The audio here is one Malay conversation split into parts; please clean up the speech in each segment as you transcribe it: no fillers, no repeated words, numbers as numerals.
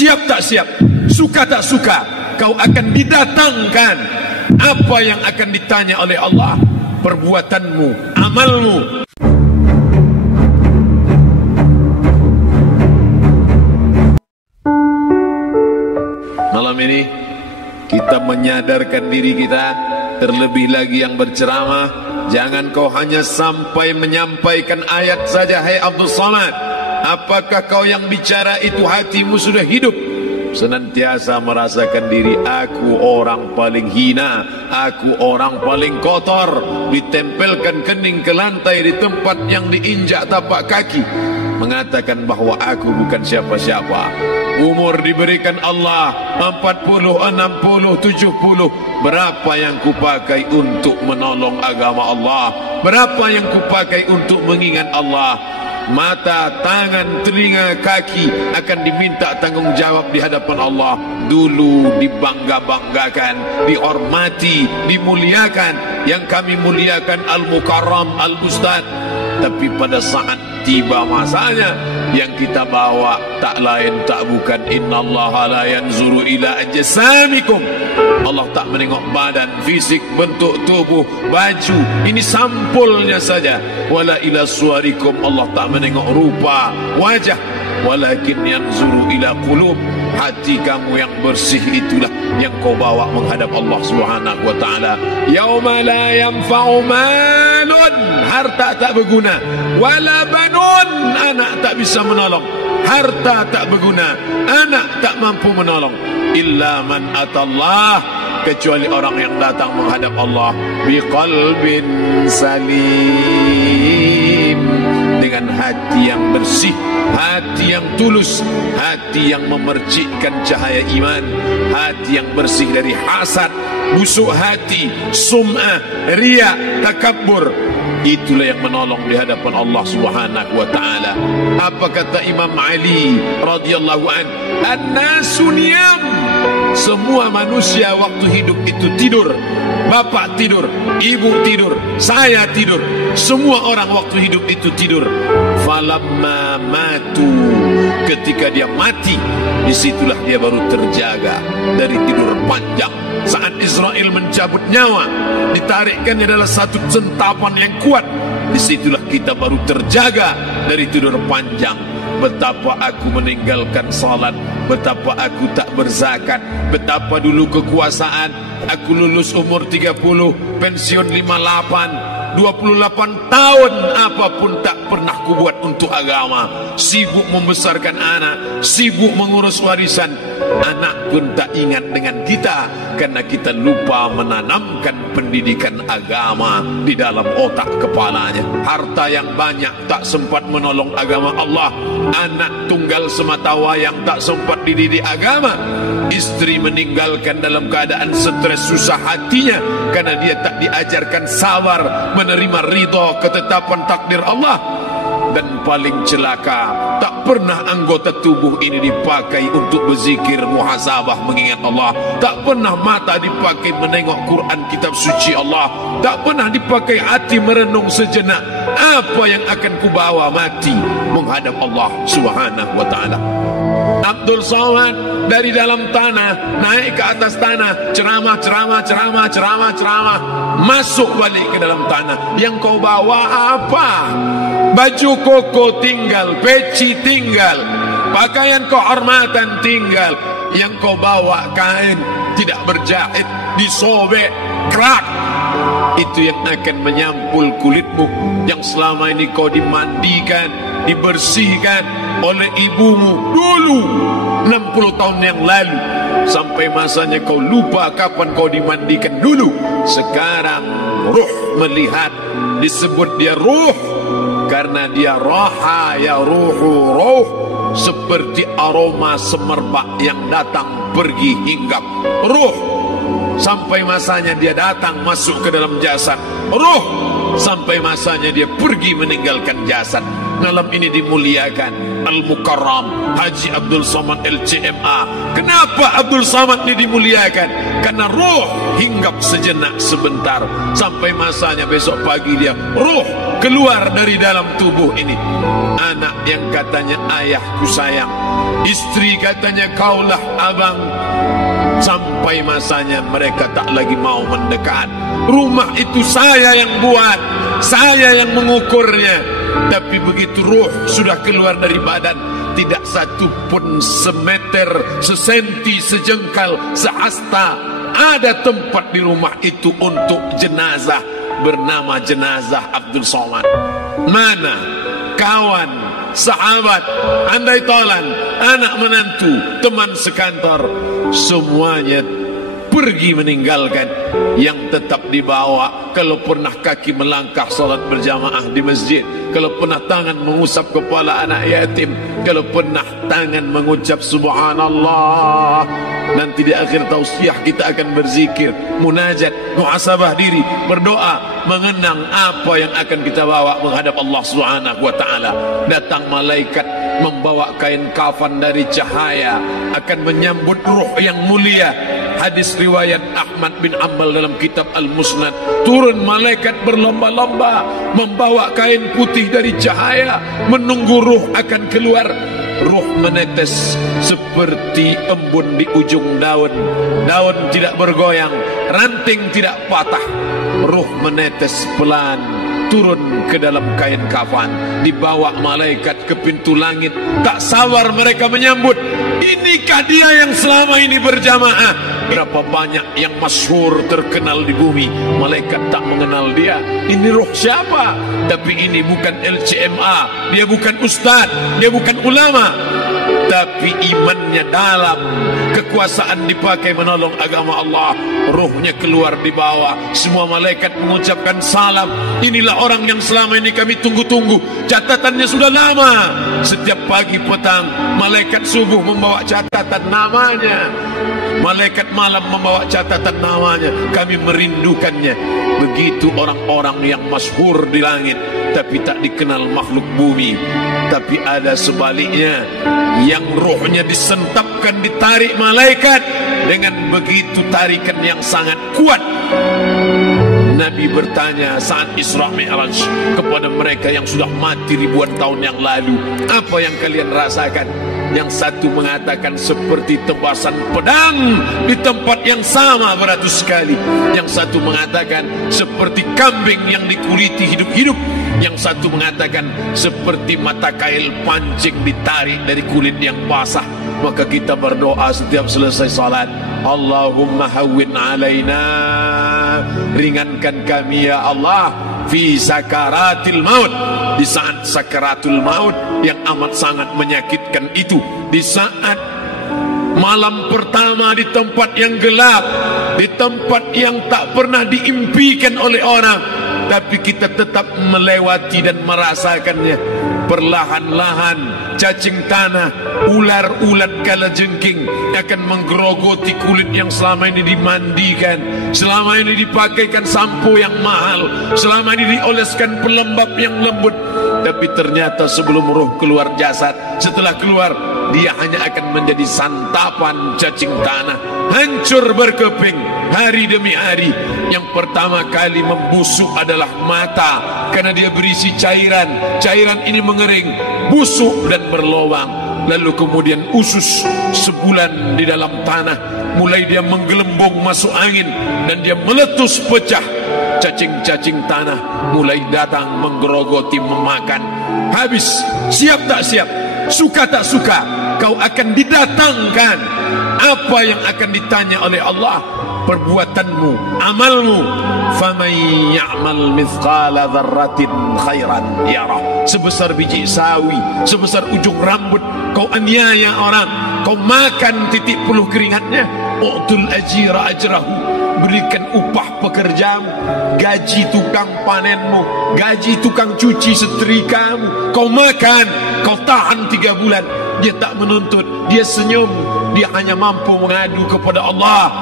siap tak siap, suka tak suka, kau akan didatangkan. Apa yang akan ditanya oleh Allah? Perbuatanmu, amalmu. Malam ini kita menyadarkan diri kita, terlebih lagi yang berceramah, jangan kau hanya sampai menyampaikan ayat saja. Hai Abdul Samad, apakah kau yang bicara itu hatimu sudah hidup? Senantiasa merasakan diri, aku orang paling hina, aku orang paling kotor, ditempelkan kening ke lantai di tempat yang diinjak tapak kaki, mengatakan bahwa aku bukan siapa-siapa. Umur diberikan Allah 40, 60, 70. Berapa yang kupakai untuk menolong agama Allah? Berapa yang kupakai untuk mengingat Allah? Mata, tangan, telinga, kaki akan diminta tanggung jawab di hadapan Allah. Dulu dibangga-banggakan, dihormati, dimuliakan. Yang kami muliakan Al-Mukarram, Al-Ustaz. Tapi pada saat tiba masanya, yang kita bawa tak lain tak bukan innallaha la yanzuru ila ajsamikum. Allah tak menengok badan, fisik, bentuk tubuh, baju. Ini sampulnya saja. Wala ila suwarikum, Allah tak menengok rupa, wajah. Walakin yanzuru ila qulub. Hati kamu yang bersih itulah yang kau bawa menghadap Allah Subhanahu wa taala. Yauma la yanfa'u malun, harta tak berguna, wala banun, anak tak bisa menolong. Harta tak berguna, anak tak mampu menolong. Illa man atallah, kecuali orang yang datang menghadap Allah biqalbin salim, dengan hati yang bersih, hati yang tulus, hati yang memercikkan cahaya iman, hati yang bersih dari hasad, busuk hati, sum'ah, riya, takabbur. Itulah yang menolong di hadapan Allah Subhanahu wa taala. Apa kata Imam Ali radhiyallahu an? An-nasu niyam. Semua manusia waktu hidup itu tidur. Bapak tidur, ibu tidur, saya tidur. Semua orang waktu hidup itu tidur. Falamma matu, ketika dia mati, disitulah dia baru terjaga dari tidur panjang. Saat Israel mencabut nyawa, ditarikkannya adalah satu centapan yang kuat. Disitulah kita baru terjaga dari tidur panjang. Betapa aku meninggalkan salat, betapa aku tak berzakat, betapa dulu kekuasaan. Aku lulus umur 30, pensiun 58, 28 tahun, apapun tak pernah kubuat untuk agama. Sibuk membesarkan anak, sibuk mengurus warisan. Anak pun tak ingat dengan kita, karena kita lupa menanamkan pendidikan agama di dalam otak kepalanya. Harta yang banyak tak sempat menolong agama Allah. Anak tunggal semata wayang tak sempat dididik agama. Istri meninggalkan dalam keadaan stres, susah hatinya, karena dia tak diajarkan sabar menerima ridha ketetapan takdir Allah. Dan paling celaka, tak pernah anggota tubuh ini dipakai untuk berzikir, muhasabah, mengingat Allah. Tak pernah mata dipakai menengok Quran, kitab suci Allah. Tak pernah dipakai hati merenung sejenak, apa yang akan kubawa mati menghadap Allah Subhanahu wa taala. Abdul Samad dari dalam tanah naik ke atas tanah, ceramah, masuk balik ke dalam tanah. Yang kau bawa apa? Baju koko tinggal, peci tinggal, pakaian kehormatan tinggal. Yang kau bawa kain tidak berjahit, disobek, kerak. Itu yang akan menyampul kulitmu, yang selama ini kau dimandikan, dibersihkan oleh ibumu dulu 60 tahun yang lalu. Sampai masanya kau lupa kapan kau dimandikan dulu. Sekarang ruh melihat, disebut dia ruh karena dia roha, ya ruhu, ruh, seperti aroma semerbak yang datang pergi hinggap. Ruh sampai masanya dia datang masuk ke dalam jasad. Ruh sampai masanya dia pergi meninggalkan jasad. Malam ini dimuliakan Al-Mukarram Haji Abdul Samad LCMA. Kenapa Abdul Samad ini dimuliakan? Karena ruh hinggap sejenak sebentar, sampai masanya besok pagi dia ruh keluar dari dalam tubuh ini. Anak yang katanya ayahku sayang, istri katanya kaulah abang. Sampai masanya mereka tak lagi mau mendekat. Rumah itu saya yang buat, saya yang mengukurnya. Tapi begitu ruh sudah keluar dari badan, tidak satu pun semeter, sesenti, sejengkal, sehasta ada tempat di rumah itu untuk jenazah bernama jenazah Abdul Somad. Mana kawan, sahabat, andai tolan, anak menantu, teman sekantor, semuanya pergi meninggalkan. Yang tetap dibawa, kalau pernah kaki melangkah salat berjamaah di masjid, kalau pernah tangan mengusap kepala anak yatim, kalau pernah tangan mengucap subhanallah. Nanti di akhir tausiah kita akan berzikir, munajat, muhasabah diri, berdoa, mengenang apa yang akan kita bawa menghadap Allah Subhanahu wa taala. Datang malaikat membawa kain kafan dari cahaya, akan menyambut ruh yang mulia. Hadis riwayat Ahmad bin Ambal dalam kitab Al-Musnad, turun malaikat berlomba-lomba membawa kain putih dari cahaya, menunggu ruh akan keluar. Ruh menetes seperti embun di ujung daun. Daun tidak bergoyang, ranting tidak patah. Ruh menetes pelan turun ke dalam kain kafan, dibawa malaikat ke pintu langit. Tak sabar mereka menyambut. Inikah dia yang selama ini berjamaah? Berapa banyak yang masyhur terkenal di bumi, malaikat tak mengenal dia. Ini ruh siapa? Tapi ini bukan LCMA, dia bukan ustaz, dia bukan ulama, tapi imannya dalam, kekuasaan dipakai menolong agama Allah. Ruhnya keluar di bawah, semua malaikat mengucapkan salam. Inilah orang yang selama ini kami tunggu-tunggu, catatannya sudah lama. Setiap pagi petang malaikat subuh membawa catatan namanya, malaikat malam membawa catatan namanya. Kami merindukannya. Begitu orang-orang yang masyhur di langit tapi tak dikenal makhluk bumi. Tapi ada sebaliknya, yang rohnya disentapkan, ditarik malaikat dengan begitu tarikan yang sangat kuat. Nabi bertanya saat Isra Mi'raj kepada mereka yang sudah mati ribuan tahun yang lalu, apa yang kalian rasakan? Yang satu mengatakan seperti tebasan pedang di tempat yang sama beratus kali. Yang satu mengatakan seperti kambing yang dikuliti hidup-hidup. Yang satu mengatakan seperti mata kail pancing ditarik dari kulit yang basah. Maka kita berdoa setiap selesai salat, Allahumma hawwin alaina, ringankan kami ya Allah, fi sakaratil maut, di saat sakaratul maut yang amat sangat menyakitkan itu, di saat malam pertama di tempat yang gelap, di tempat yang tak pernah diimpikan oleh orang, tapi kita tetap melewati dan merasakannya. Perlahan-lahan cacing tanah, ular-ulat kalajengking akan menggerogoti kulit yang selama ini dimandikan, selama ini dipakaikan sampo yang mahal, selama ini dioleskan pelembab yang lembut. Tapi ternyata sebelum roh keluar jasad, setelah keluar dia hanya akan menjadi santapan cacing tanah, hancur berkeping hari demi hari. Yang pertama kali membusuk adalah mata, karena dia berisi cairan. Cairan ini mengering, busuk dan berlubang. Lalu kemudian usus sebulan di dalam tanah, mulai dia menggelembung masuk angin dan dia meletus pecah. Cacing-cacing tanah mulai datang menggerogoti, memakan. Habis, siap tak siap, suka tak suka, kau akan didatangkan. Apa yang akan ditanya oleh Allah? Perbuatanmu, amalmu. Faman ya'mal mithqala dzarratin khairan yarah. Sebesar biji sawi, sebesar ujung rambut, kau aniaya orang, kau makan titik puluh keringatnya. U'tul ajira ajrahu, berikan upah pekerjamu, gaji tukang panenmu, gaji tukang cuci setrikamu. Kau makan, kau tahan 3 bulan. Dia tak menuntut, dia senyum, dia hanya mampu mengadu kepada Allah.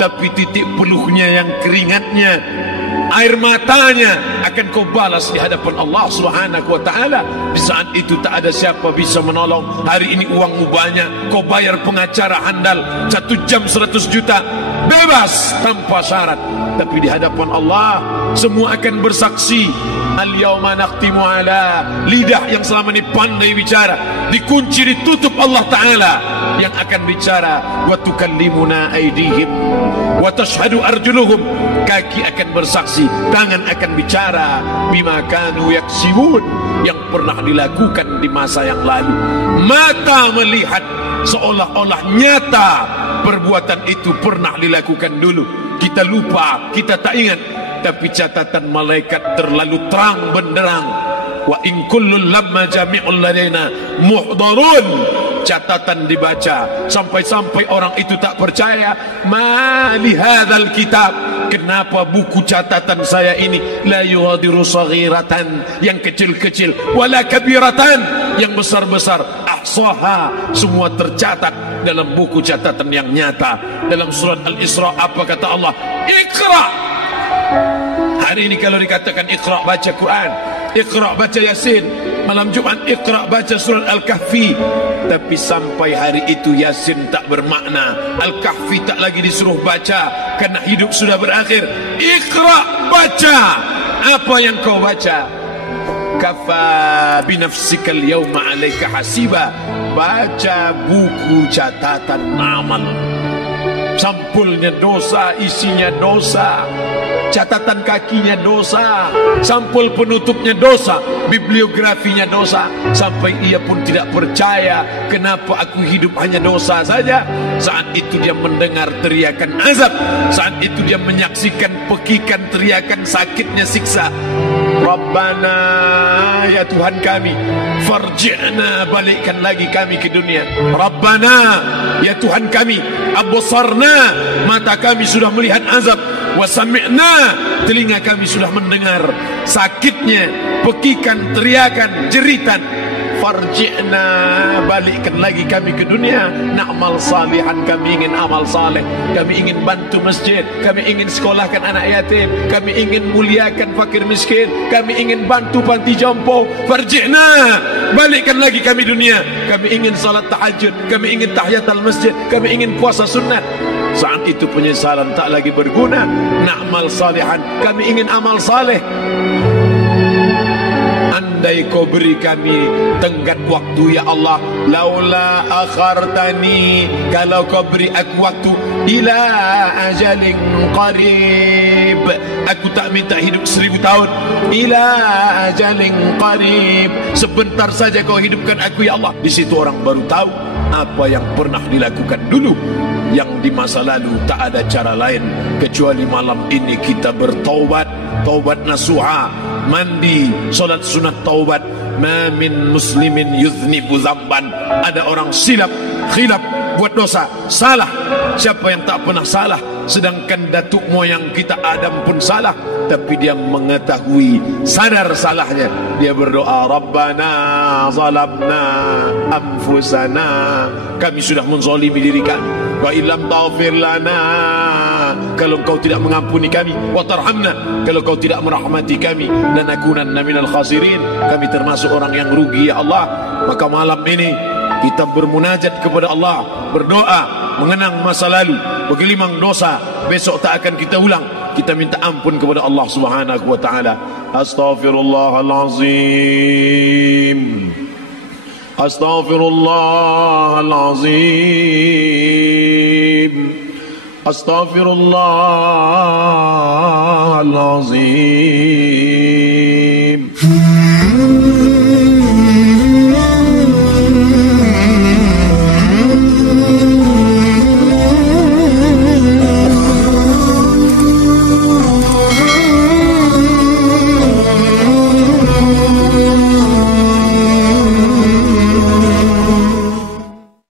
Tapi titik peluhnya yang keringatnya, air matanya akan kau balas di hadapan Allah Subhanahu wa taala. Di saat itu tak ada siapa bisa menolong. Hari ini uangmu banyak, kau bayar pengacara handal 1 jam 100 juta. bebas tanpa syarat. Tapi di hadapan Allah semua akan bersaksi. Al-yawma naqtimu ala, lidah yang selama ini pandai bicara dikunci, ditutup Allah Ta'ala yang akan bicara. Wa tukallimuna aydihim wa tashhadu arjuluhum, kaki akan bersaksi, tangan akan bicara. Bima kanu yaksibun, yang pernah dilakukan di masa yang lalu. Mata melihat seolah-olah nyata perbuatan itu pernah dilakukan dulu. Kita lupa, kita tak ingat. Tapi catatan malaikat terlalu terang benderang. Wa in kullun lamma jami'ul ladaina muhdarun, catatan dibaca sampai-sampai orang itu tak percaya. Ma li hadzal kitab, kenapa buku catatan saya ini la yughadiru saghiratan, yang kecil-kecil, wala kabiratan, yang besar-besar, ahsaha, semua tercatat dalam buku catatan yang nyata. Dalam surat Al-Isra apa kata Allah? Iqra. Hari ini kalau dikatakan Iqra baca Quran, Iqra baca Yasin, malam Jumat Iqra baca surat Al-Kahfi, tapi sampai hari itu Yasin tak bermakna, Al-Kahfi tak lagi disuruh baca karena hidup sudah berakhir. Iqra baca, apa yang kau baca? Kafa binafsikal yawma alaika hasiba, baca buku catatan amal. Sampulnya dosa, isinya dosa. Catatan kakinya dosa, sampul penutupnya dosa, bibliografinya dosa. Sampai ia pun tidak percaya, kenapa aku hidup hanya dosa saja. Saat itu dia mendengar teriakan azab, saat itu dia menyaksikan pekikan teriakan sakitnya siksa. Rabbana, ya Tuhan kami, farji'na, balikkan lagi kami ke dunia. Rabbana, ya Tuhan kami, absarna, mata kami sudah melihat azab, wa sami'na, telinga kami sudah mendengar sakitnya pekikan teriakan jeritan. Farji'na, balikkan lagi kami ke dunia. Na'mal salihan, kami ingin amal saleh, kami ingin bantu masjid, kami ingin sekolahkan anak yatim, kami ingin muliakan fakir miskin, kami ingin bantu panti jompo. Farji'na, balikkan lagi kami dunia. Kami ingin salat tahajud, kami ingin tahiyatul masjid, kami ingin puasa sunat. Saat itu penyesalan tak lagi berguna. Na'mal salihan, kami ingin amal saleh. Andai kau beri kami tenggat waktu ya Allah, laula akhartani, kalau kau beri aku waktu, ila ajalin qarib, aku tak minta hidup 1000 tahun, ila ajalin qarib, sebentar saja kau hidupkan aku ya Allah. Di situ orang baru tahu apa yang pernah dilakukan dulu, yang di masa lalu. Tak ada cara lain kecuali malam ini kita bertaubat, taubat nasuha, mandi, solat sunat taubat. Ma min muslimin yuznibu zamban, ada orang silap, khilaf, buat dosa, salah. Siapa yang tak pernah salah? Sedangkan datuk moyang kita Adam pun salah, tapi dia mengetahui, sadar salahnya. Dia berdoa, Rabbana zalamna anfusana, kami sudah menzalimi diri kami. Wa illam taghfir lana, kalau kau tidak mengampuni kami, wa tarhamna, kalau kau tidak merahmati kami, lanakunanna minal khasirin, kami termasuk orang yang rugi ya Allah. Maka malam ini kita bermunajat kepada Allah, berdoa, mengenang masa lalu, bergelimang dosa, besok tak akan kita ulang. Kita minta ampun kepada Allah Subhanahu wa taala. Astaghfirullahalazim, astaghfirullahalazim, astaghfirullahalazim.